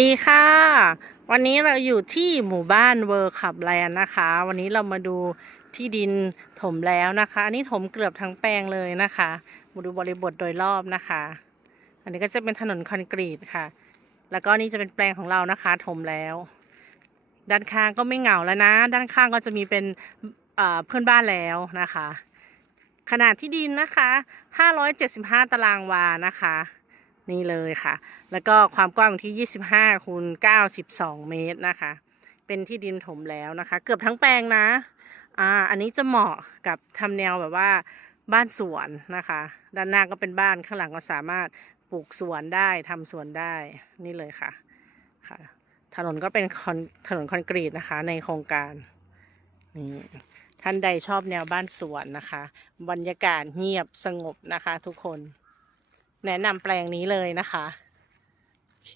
ดีค่ะ วันนี้เราอยู่ที่หมู่บ้านเวอร์ขับแลนด์นะคะ วันนี้เรามาดูที่ดินถมแล้วนะคะ อันนี้ถมเกือบทั้งแปลงเลยนะคะ มาดูบริบทโดยรอบนะคะ อันนี้ก็จะเป็นถนนคอนกรีตค่ะ แล้วก็นี่จะเป็นแปลงของเรานะคะ ถมแล้ว ด้านข้างก็ไม่เหงาแล้วนะ ด้านข้างก็จะมีเป็นเอ่อเพื่อนบ้านแล้วนะคะ ขนาดที่ดินนะคะ 575 ตารางวานะคะ นี่เลยค่ะ แล้วก็ความกว้างที่ 25คูณ92 เมตรนะคะ เป็นที่ดินถมแล้วนะคะ เกือบทั้งแปลงนะ อ่า อันนี้จะเหมาะกับทำแนวแบบว่าบ้านสวนนะคะ ด้านหน้าก็เป็นบ้านข้างหลังก็สามารถปลูกสวนได้ทำสวนได้ นี่เลยค่ะ ค่ะ ถนนก็เป็นคอนถนนคอนกรีตนะคะ ในโครงการ นี่ท่านใดชอบแนวบ้านสวนนะคะ บรรยากาศเงียบสงบนะคะทุกคน แนะนำแปลงนี้เลยนะคะโอเค